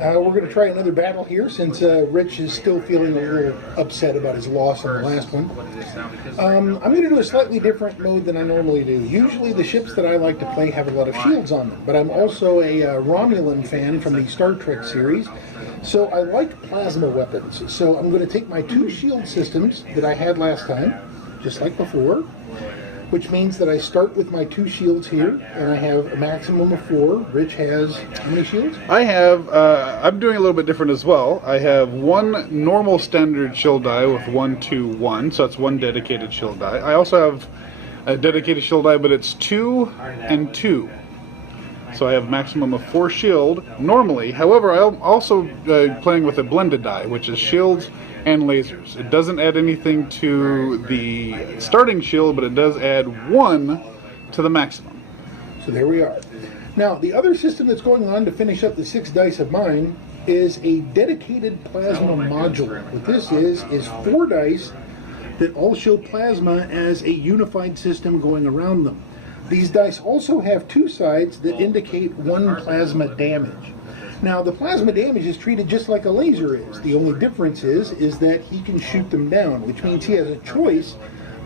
we're going to try another battle here since Rich is still feeling a little upset about his loss on the last one. I'm going to do a slightly different mode than I normally do. Usually the ships that I like to play have a lot of shields on them, but I'm also a Romulan fan from the Star Trek series, so I like plasma weapons. So I'm going to take my 2 shield systems that I had last time, just like before, which means that I start with my 2 shields here, and I have a maximum of 4. Rich has how many shields? I have, I'm doing a little bit different as well. I have 1 normal standard shield die with 1, 2, 1, so that's 1 dedicated shield die. I also have a dedicated shield die, but it's 2 and 2. So I have maximum of 4 shield normally. However, I'm also playing with a blended die, which is shields and lasers. It doesn't add anything to the starting shield, but it does add 1 to the maximum. So there we are. Now, the other system that's going on to finish up the 6 dice of mine is a dedicated plasma module. What this is 4 dice that all show plasma as a unified system going around them. These dice also have 2 sides that indicate 1 plasma damage. Now, the plasma damage is treated just like a laser is. The only difference is that he can shoot them down, which means he has a choice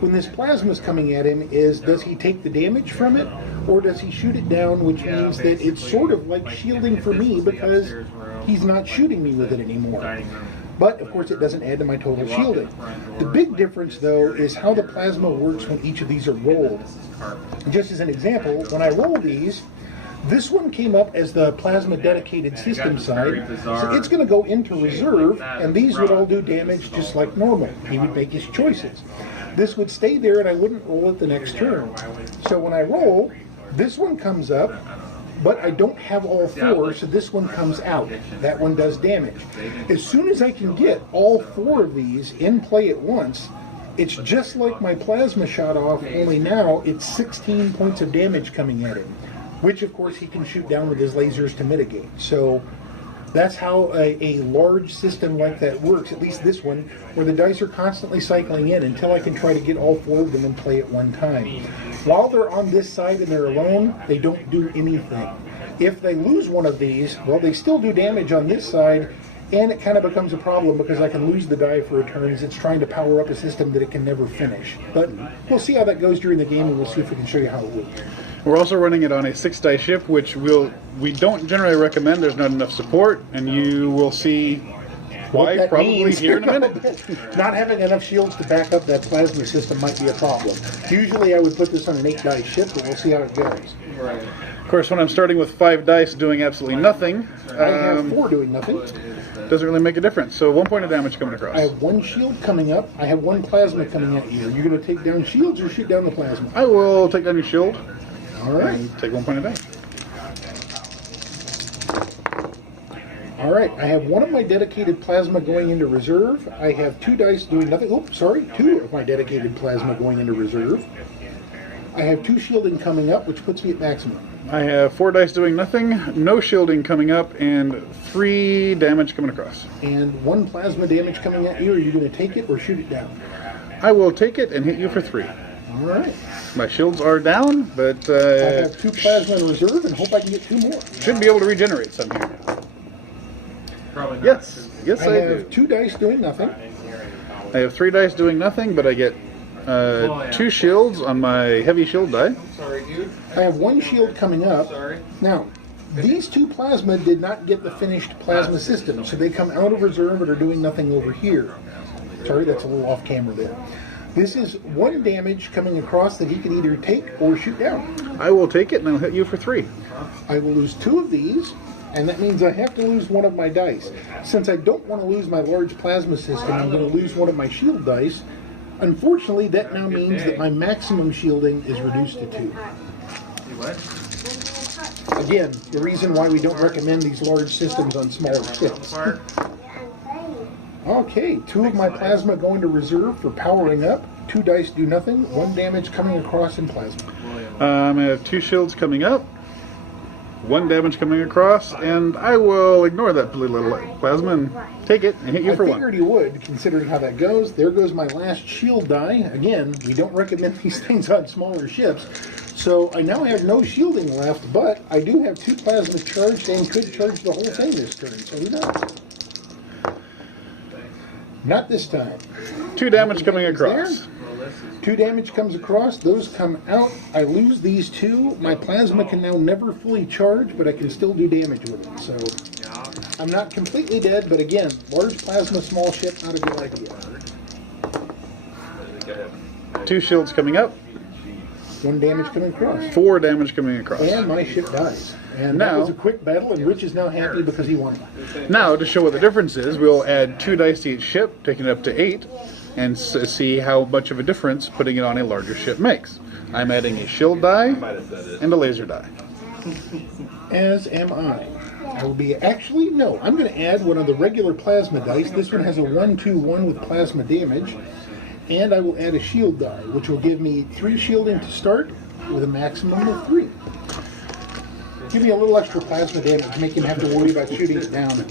when this plasma is coming at him is, does he take the damage from it, or does he shoot it down, which means that it's sort of like shielding for me because he's not shooting me with it anymore. But, of course, it doesn't add to my total shielding. The big difference, though, is how the plasma works when each of these are rolled. Just as an example, when I roll these, this one came up as the plasma dedicated system side, so it's going to go into reserve, and these would all do damage just like normal. He would make his choices. This would stay there, and I wouldn't roll it the next turn. So when I roll, this one comes up, but I don't have all 4, so this one comes out. That one does damage. As soon as I can get all 4 of these in play at once, it's just like my plasma shot off, only now it's 16 points of damage coming at him, which of course he can shoot down with his lasers to mitigate. So that's how a large system like that works, at least this one, where the dice are constantly cycling in until I can try to get all 4 of them in play at one time. While they're on this side and they're alone, they don't do anything. If they lose one of these, well, they still do damage on this side, and it kind of becomes a problem because I can lose the die for a turn as it's trying to power up a system that it can never finish. But we'll see how that goes during the game, and we'll see if we can show you how it works. We're also running it on a 6-die ship, which we don't generally recommend. There's not enough support, and you will see why probably here in a minute. Not having enough shields to back up that plasma system might be a problem. Usually I would put this on an 8-die ship, but we'll see how it goes. Right. Of course, when I'm starting with 5 dice doing absolutely nothing, I have 4 doing nothing. Doesn't really make a difference. So 1 point of damage coming across. I have 1 shield coming up. I have 1 plasma coming at you. Are you going to take down shields or shoot down the plasma? I will take down your shield. All right. Take 1 point of damage. All right. I have 1 of my dedicated plasma going into reserve. I have 2 dice doing nothing. Oops, sorry. 2 of my dedicated plasma going into reserve. I have 2 shielding coming up, which puts me at maximum. I have 4 dice doing nothing, no shielding coming up, and 3 damage coming across. And 1 plasma damage coming at you. Are you going to take it or shoot it down? I will take it and hit you for 3. All right. My shields are down, but I have 2 plasma in reserve and hope I can get 2 more. Should be able to regenerate some here. Probably not. Yes, I have 2 dice doing nothing. I have 3 dice doing nothing, but I get 2 shields on my heavy shield die. I'm sorry, dude. I have 1 shield coming up. Sorry. Now, these 2 plasma did not get the finished plasma system, so they come out of reserve and are doing nothing over here. Sorry, that's a little off camera there. This is 1 damage coming across that he can either take or shoot down. I will take it and I'll hit you for 3. I will lose 2 of these, and that means I have to lose 1 of my dice. Since I don't want to lose my large plasma system, I'm going to lose 1 of my shield dice. Unfortunately, that now means that my maximum shielding is reduced to 2. Again, the reason why we don't recommend these large systems on smaller ships. Okay, 2 of my plasma going to reserve for powering up. 2 dice do nothing. 1 damage coming across in plasma. I have 2 shields coming up. 1 damage coming across, and I will ignore that little plasma and take it and hit you for 1. I figured you would, considering how that goes. There goes my last shield die. Again, we don't recommend these things on smaller ships. So I now have no shielding left, but I do have 2 plasma charged and could charge the whole thing this turn. So who knows? Not this time. 2 damage coming There. across. 2 damage comes across. Those come out. I lose these 2. My plasma can now never fully charge, but I can still do damage with it. So I'm not completely dead, but again, large plasma, small ship, not a good idea. 2 shields coming up. 1 damage coming across. 4 damage coming across. And my ship dies. And that Now- was a quick battle, and Rich is now happy because he won. Now, to show what the difference is, we'll add 2 dice to each ship, taking it up to 8, and see how much of a difference putting it on a larger ship makes. I'm adding a shield die and a laser die. As am I. I will be actually no. I'm going to add one of the regular plasma dice. This one has a 1/2/1 with plasma damage, and I will add a shield die, which will give me 3 shielding to start with a maximum of 3. Give me a little extra plasma damage, make him have to worry about shooting it down.